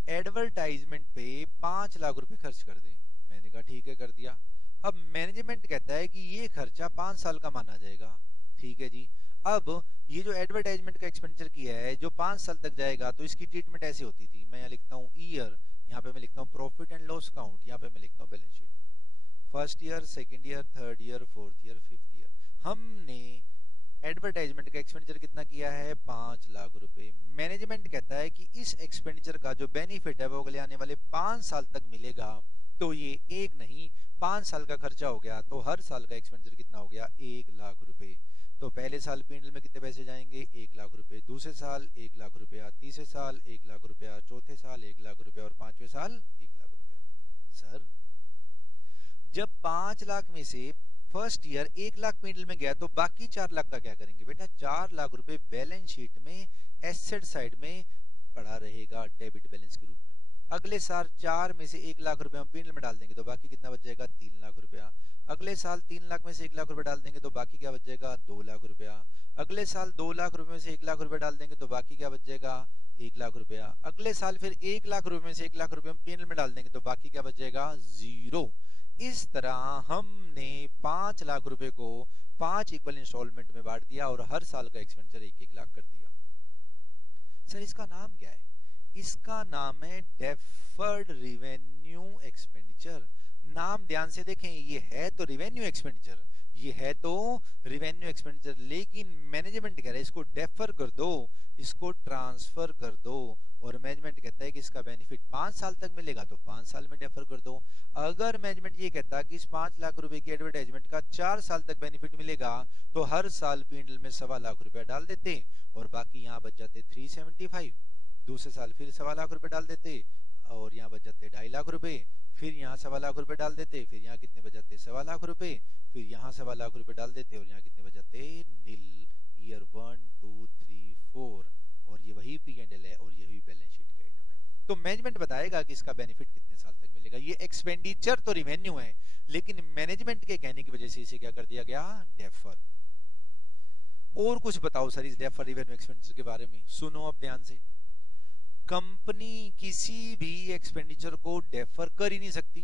एडवर्टाइजमेंट पे 5 लाख रुपए खर्च कर दें। मैंने कहा ठीक है, कर दिया। अब मैनेजमेंट कहता है कि ये खर्चा 5 साल का माना जाएगा। ठीक है जी। अब ये जो एडवर्टाइजमेंट का एक्सपेंडिचर किया है जो 5 साल तक जाएगा तो इसकी ट्रीटमेंट ऐसे होती थी। मैं यहाँ लिखता हूँ ईयर, यहाँ पे मैं लिखता हूँ प्रॉफिट एंड लॉस अकाउंट, यहाँ पे मैं लिखता हूँ balance sheet. First year, second year, third year, fourth year, fifth year हमने एडवर्टाइजमेंट का एक्सपेंडिचर कितना किया है? 5 लाख रुपए। मैनेजमेंट कहता है कि इस एक्सपेंडिचर का जो बेनिफिट है वो अगले आने वाले 5 साल तक मिलेगा। तो ये एक नहीं 5 साल का खर्चा हो गया तो हर साल का एक्सपेंडिचर कितना हो गया? 1 लाख रुपए। तो पहले साल पीएनएल में कितने पैसे जाएंगे? 1 लाख रुपए। दूसरे साल 1 लाख रुपया, तीसरे साल 1 लाख रुपया, चौथे साल 1 लाख रुपया और 5वें साल 1 लाख रुपया। सर जब 5 लाख में से फर्स्ट ईयर 1 लाख पीएनएल में गया तो बाकी 4 लाख का क्या करेंगे? बेटा 4 लाख रुपए बैलेंस शीट में एसेट साइड में पड़ा रहेगा डेबिट बैलेंस के रूप में। अगले साल 4 में से 1 लाख रुपए हम पीएनएल में डाल देंगे तो बाकी कितना बच जाएगा? 3 लाख रुपया। अगले साल 3 लाख में से 1 लाख रुपए डाल देंगे तो बाकी क्या बच जाएगा? 2 लाख रुपया। अगले साल 2 लाख रुपए में से 1 लाख रुपए डाल देंगे तो बाकी क्या बच जाएगा? 1 लाख रुपया। अगले साल फिर 1 लाख रुपए में से 1 लाख रुपए हम पीएनएल में डाल देंगे तो बाकी क्या बच जाएगा? 0। इस तरह हमने 5 लाख रुपए को 5 इक्वल इंस्टॉलमेंट में बांट दिया और हर साल का एक्सपेंडिचर 1-1 लाख कर दिया। सर इसका नाम क्या है? इसका नाम है डेफर्ड रिवेन्यू एक्सपेंडिचर। नाम ध्यान से देखें, ये है तो रिवेन्यू एक्सपेंडिचर, ये है तो रिवेन्यू एक्सपेंडिचर, लेकिन मैनेजमेंट कह रहा है इसको डेफर कर दो, इसको ट्रांसफर कर दो। और मैनेजमेंट कहता है कि इसका बेनिफिट 5 साल तक मिलेगा तो 5 साल में डेफर कर दो। अगर मैनेजमेंट ये कहता है कि इस 5 लाख रुपए की एडवर्टाइजमेंट का 4 साल तक बेनिफिट मिलेगा तो हर साल पीएनएल में 1.25 लाख रुपया डाल देते और बाकी यहाँ बच जाते 375। दूसरे साल फिर 1.25 लाख रुपए डाल देते और यहाँ बच जाते 2.5 लाख रुपए। फिर यहाँ 1.25 लाख रुपए डाल देते, फिर यहाँ कितने बच जाते? 1.25 लाख रुपए। फिर यहाँ 1.25 लाख रुपए डाल देते और यहाँ कितने बच जाते? नील। ईयर 1 2 3 4 और ये वही पी&एल है और यही बैलेंस शीट के आइटम है। तो मैनेजमेंट बताएगा कि इसका बेनिफिट कितने साल तक मिलेगा। ये एक्सपेंडिचर तो रिवेन्यू है लेकिन मैनेजमेंट के कहने की वजह से इसे क्या कर दिया गया? डेफर। और कुछ बताओ सर इस डेफर रिवेन्यू एक्सपेंडिचर के बारे में। सुनो अब ध्यान से। कंपनी किसी भी एक्सपेंडिचर को डेफर कर ही नहीं सकती।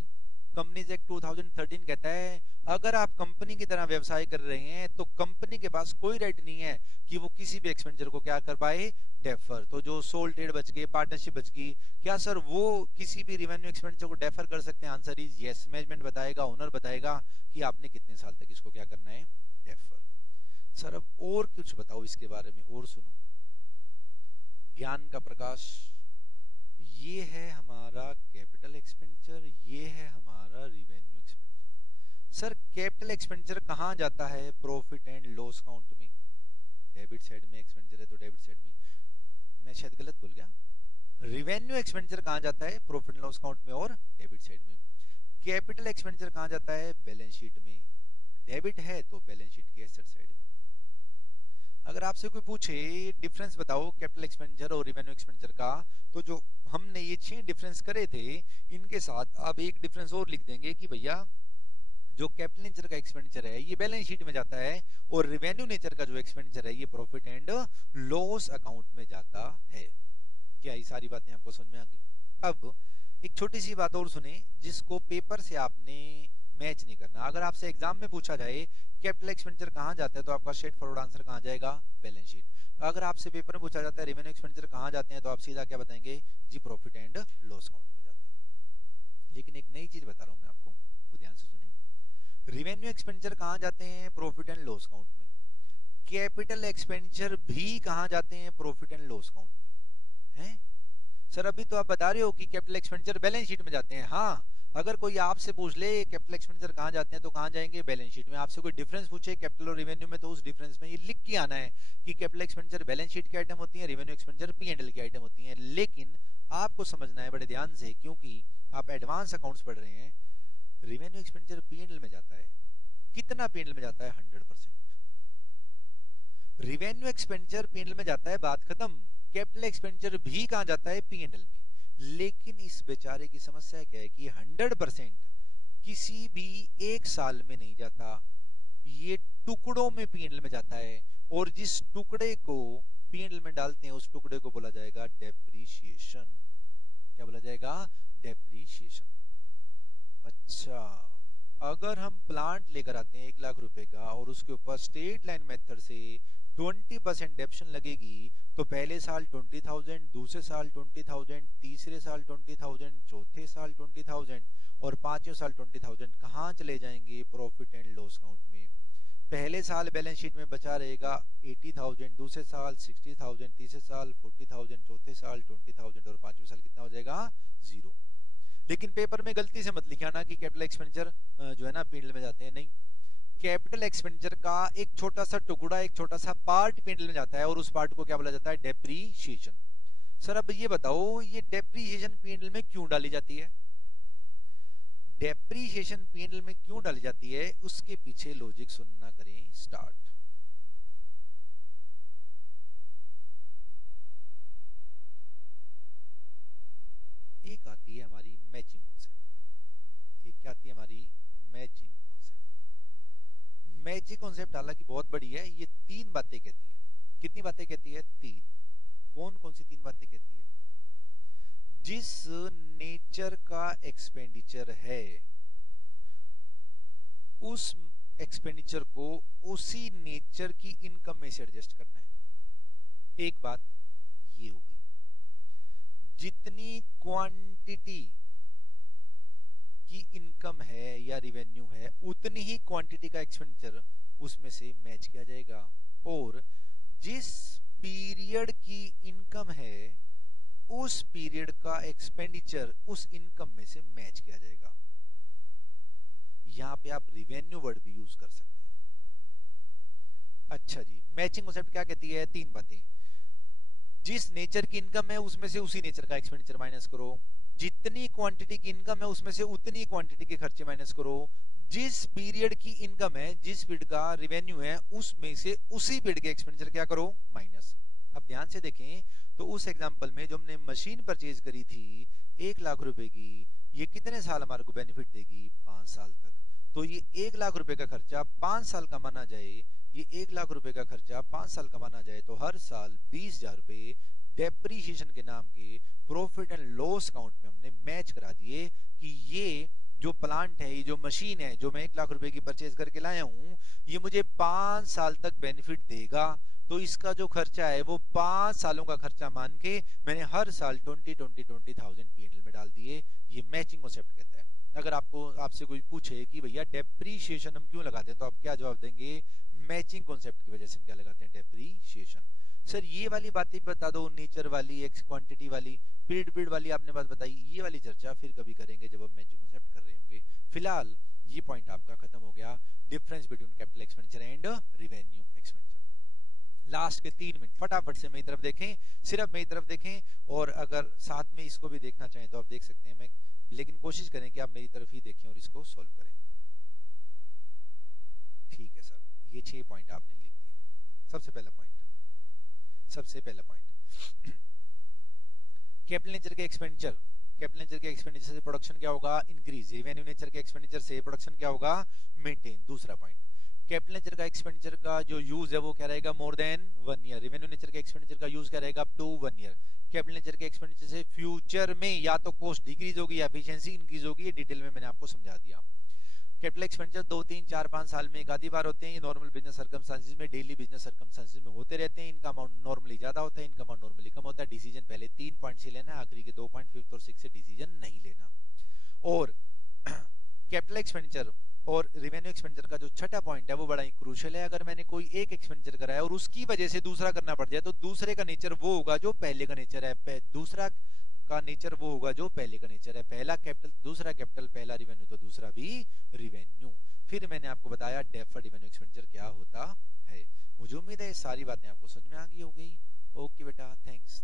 कंपनीज एक्ट 2013 कहता है अगर आप कंपनी की तरह व्यवसाय कर रहे हैं तो कंपनी के पास कोई राइट नहीं है कि वो किसी भी एक्सपेंडिचर को क्या कर पाए? डेफर। तो जो सोल ट्रेड बच गए, पार्टनरशिप बच गई, क्या सर वो किसी भी रिवेन्यू एक्सपेंडिचर को डेफर कर सकते हैं? Answer is yes. मैनेजमेंट बताएगा, ओनर बताएगा कि आपने कितने साल तक इसको क्या करना है? डेफर। सर अब और कुछ बताओ इसके बारे में और सुनो। ज्ञान का प्रकाश। ये है हमारा कैपिटल एक्सपेंडिचर, ये है हमारा revenue expenditure. Sir capital expenditure कहाँ जाता है? प्रॉफिट एंड लॉस अकाउंट में। डेबिट साइड में एक्सपेंडिचर है तो डेबिट साइड में। मैं शायद गलत बोल गया। रिवेन्यू एक्सपेंडिचर कहाँ जाता है? प्रॉफिट एंड लॉस अकाउंट में और डेबिट साइड में। कैपिटल एक्सपेंडिचर कहाँ जाता है? बैलेंस शीट में। डेबिट है तो बैलेंस शीट के एसेट साइड में। अगर आपसे कोई पूछे डिफरेंस बताओ कैपिटल एक्सपेंडिचर और रिवेन्यू एक्सपेंडिचर का, तो जो हमने ये 6 डिफरेंस करे थे इनके साथ आप एक डिफरेंस और लिख देंगे कि भैया जो कैपिटल नेचर का एक्सपेंडिचर है ये बैलेंस शीट में जाता है और रिवेन्यू नेचर का जो एक्सपेंडिचर है ये प्रॉफिट एंड लॉस अकाउंट में जाता है। क्या ये सारी बातें आपको समझ में आ गई? अब एक छोटी सी बात और सुने जिसको पेपर से आपने मैच नहीं करना। अगर आपसे एग्जाम में पूछा जाए कैपिटल एक्सपेंडिचर कहाँ जाता है तो आपका स्ट्रेट फॉरवर्ड आंसर कहाँ जाएगा? Balance sheet. अगर आपसे पेपर में पूछा जाता है रेवेन्यू एक्सपेंडिचर कहाँ जाते हैं तो आप सीधा क्या बताएंगे? जी प्रॉफिट एंड लॉस अकाउंट में जाते हैं। लेकिन एक नई चीज बता रहा हूं मैं आपको, वो ध्यान से सुने। रेवेन्यू एक्सपेंडिचर कहाँ जाते हैं? प्रॉफिट एंड लॉस अकाउंट में। कैपिटल एक्सपेंडिचर भी कहाँ जाते हैं? प्रॉफिट एंड लॉस अकाउंट में। हैं सर अभी तो आप बता रहे हो कि कैपिटल एक्सपेंडिचर बैलेंस शीट में जाते हैं। हाँ अगर कोई आपसे पूछ ले कैपिटल एक्सपेंडिचर कहाँ जाते हैं तो कहाँ जाएंगे, बैलेंस शीट में। आपसे कोई डिफरेंस पूछे कैपिटल और रेवेन्यू में तो उस डिफरेंस में ये लिख के आना है कि कैपिटल एक्सपेंडिचर बैलेंस शीट की आइटम होती है, रेवेन्यू एक्सपेंडिचर P&L की आइटम होती है। लेकिन आपको समझना है बड़े ध्यान से, क्योंकि आप एडवांस अकाउंट्स पढ़ रहे हैं। रेवेन्यू एक्सपेंडिचर P&L में जाता है, कितना P&L में जाता है, 100%। रेवेन्यू एक्सपेंडिचर P&L में जाता है, बात खत्म। कैपिटल एक्सपेंडिचर भी कहां जाता है, P&L में। लेकिन इस बेचारे की समस्या क्या है कि 100% किसी भी एक साल में नहीं जाता, ये टुकड़ों में P&L में जाता है। और जिस टुकड़े को P&L में डालते हैं उस टुकड़े को बोला जाएगा डेप्रीशिएशन। क्या बोला जाएगा, डेप्रीशिएशन। अच्छा, अगर हम प्लांट लेकर आते हैं 1 लाख रुपए का और उसके ऊपर स्ट्रेट लाइन मेथड से 20% डेप्शन लगेगी, तो पहले साल 20,000, दूसरे साल 20,000, तीसरे साल 20,000, चौथे साल 20,000 और पांचवें साल 20,000 कहाँ चले जाएंगे, प्रॉफिट एंड लॉस अकाउंट में। पहले साल बैलेंस शीट में बचा रहेगा 80,000, दूसरे साल 60,000, तीसरे साल 40,000, चौथे साल 20,000 और पांचवें साल कितना हो जाएगा, 0। लेकिन पेपर में गलती से मत लिखिए ना कि कैपिटल एक्सपेंडिचर जो है ना P&L में जाते हैं, नहीं। कैपिटल एक्सपेंडिचर का एक छोटा सा टुकड़ा, एक छोटा सा पार्ट P&L में जाता है और उस पार्ट को क्या बोला जाता है, डेप्रीशिएशन। सर अब ये बताओ, ये डेप्रीशिएशन P&L में क्यों डाली जाती है, डेप्रीशिएशन P&L में क्यों डाली जाती है, उसके पीछे लॉजिक सुनना, करें स्टार्ट। एक आती है हमारी मैचिंग कॉन्सेप्ट, एक क्या आती है हमारी, मैचिंग कॉन्सेप्ट। मैचिंग कॉन्सेप्ट हालांकि बहुत बड़ी है, ये 3 बातें कहती है। कितनी बातें कहती है, 3। कौन कौन सी 3 बातें कहती है, जिस नेचर का एक्सपेंडिचर है उस एक्सपेंडिचर को उसी नेचर की इनकम में से एडजस्ट करना है। एक बात ये हो गई, जितनी क्वांटिटी की इनकम है या रिवेन्यू है उतनी ही क्वांटिटी का एक्सपेंडिचर उसमें से मैच किया जाएगा। और जिस पीरियड की इनकम है उस पीरियड का एक्सपेंडिचर उस इनकम में से मैच किया जाएगा। यहां पे आप रिवेन्यू वर्ड भी यूज कर सकते हैं। अच्छा जी, मैचिंग कॉन्सेप्ट क्या कहती है, 3 बातें। जिस नेचर की इनकम है उसमें से उसी नेचर का एक्सपेंडिचर माइनस करो, जितनी क्वांटिटी की इनकम है उसमें से उतनी क्वांटिटी के खर्चे माइनस करो, जिस पीरियड की इनकम है, जिस पीरियड का रिवेन्यू है उसमें से उसी पीरियड के एक्सपेंडिचर क्या करो, माइनस। अब ध्यान से देखें तो उस एग्जांपल में जो हमने मशीन परचेज करी थी 1 लाख रुपए की, ये कितने साल हमारे को बेनिफिट देगी, 5 साल तक। तो ये 1 लाख रुपए का खर्चा 5 साल का माना जाए, ये 1 लाख रुपए का खर्चा 5 साल का माना जाए तो हर साल 20,000 रुपए डेप्रीशिएशन के नाम के प्रॉफिट एंड लॉस अकाउंट में हमने मैच करा दिए कि ये जो प्लांट है, ये जो मशीन है जो मैं 1 लाख रुपए की परचेज करके लाया हूं, ये मुझे 5 साल तक बेनिफिट देगा। तो इसका जो खर्चा है वो 5 सालों का खर्चा मान के मैंने हर साल 20,000 P&L में डाल दिए। ये मैचिंग कॉन्सेप्ट कहता है। अगर आपसे कोई पूछे कि भैया डेप्रीशिएशन हम क्यों लगाते हैं तो आप क्या जवाब देंगे, मैचिंग कॉन्सेप्ट की वजह से हम क्या लगाते हैं, डेप्रीशिएशन। सर ये वाली बातें बता दो, नेचर वाली, एक्स क्वांटिटी वाली, पीरियड वाली आपने बात बताई, ये वाली चर्चा फिर कभी करेंगे जब हम मैचिंग कॉन्सेप्ट कर रहे होंगे। फिलहाल ये पॉइंट आपका खत्म हो गया, difference between capital expenditure and revenue expenditure. Last के 3 मिनट फटाफट से मेरी तरफ देखें, सिर्फ मेरी तरफ देखें, और अगर साथ में इसको भी देखना चाहें तो आप देख सकते हैं, मैं लेकिन कोशिश करें कि आप मेरी तरफ ही देखें और इसको सॉल्व करें। ठीक है सर, ये 6 पॉइंट आपने लिख दिए। सबसे पहला पॉइंट कैपिटल नेचर के एक्सपेंडिचर, कैपिटल नेचर के एक्सपेंडिचर से प्रोडक्शन क्या होगा, इंक्रीज। रेवेन्यू नेचर के एक्सपेंडिचर से प्रोडक्शन क्या होगा, मेंटेन। दूसरा पॉइंट, कैपिटल नेचर का एक्सपेंडिचर का जो यूज है वो क्या रहेगा, more than 1 year. Revenue nature के एक्सपेंडिचर का यूज क्या रहेगा, up to 1 year. Capital nature के एक्सपेंडिचर से फ्यूचर में या तो कॉस्ट डिक्रीज होगी या एफिशिएंसी इंक्रीज होगी, ये डिटेल में मैंने आपको समझा दिया। कैपिटल एक्सपेंडिचर 2, 3, 4, 5 साल में एक आधी बार होते हैं। ये नॉर्मल बिजनेस सर्कमस्टांसेस में, डेली बिजनेस सर्कमस्टांसेस में होते रहते हैं। इनका अमाउंट नॉर्मली ज्यादा होता है, इनका अमाउंट नॉर्मली कम होता है। डिसीजन पहले 3 पॉइंट से लेना है, आखिरी के 2 पॉइंट 5th और 6th से डिसीजन नहीं लेना। और कैपिटल एक्सपेंडिचर और रेवेन्यू एक्सपेंडिचर का जो छठा पॉइंट है वो बड़ा ही क्रूशियल है। अगर मैंने कोई एक एक्सपेंडिचर कराया और उसकी वजह से दूसरा करना पड़ जाए तो दूसरे का नेचर वो होगा जो पहले का नेचर है। दूसरा का नेचर वो होगा जो पहले का नेचर है, पहला कैपिटल दूसरा कैपिटल, पहला रिवेन्यू तो दूसरा भी रिवेन्यू। फिर मैंने आपको बताया डेफर्ड रिवेन्यू एक्सपेंडिचर क्या होता है। मुझे उम्मीद है ये सारी बातें आपको समझ में आ गई होगी। ओके बेटा, थैंक्स।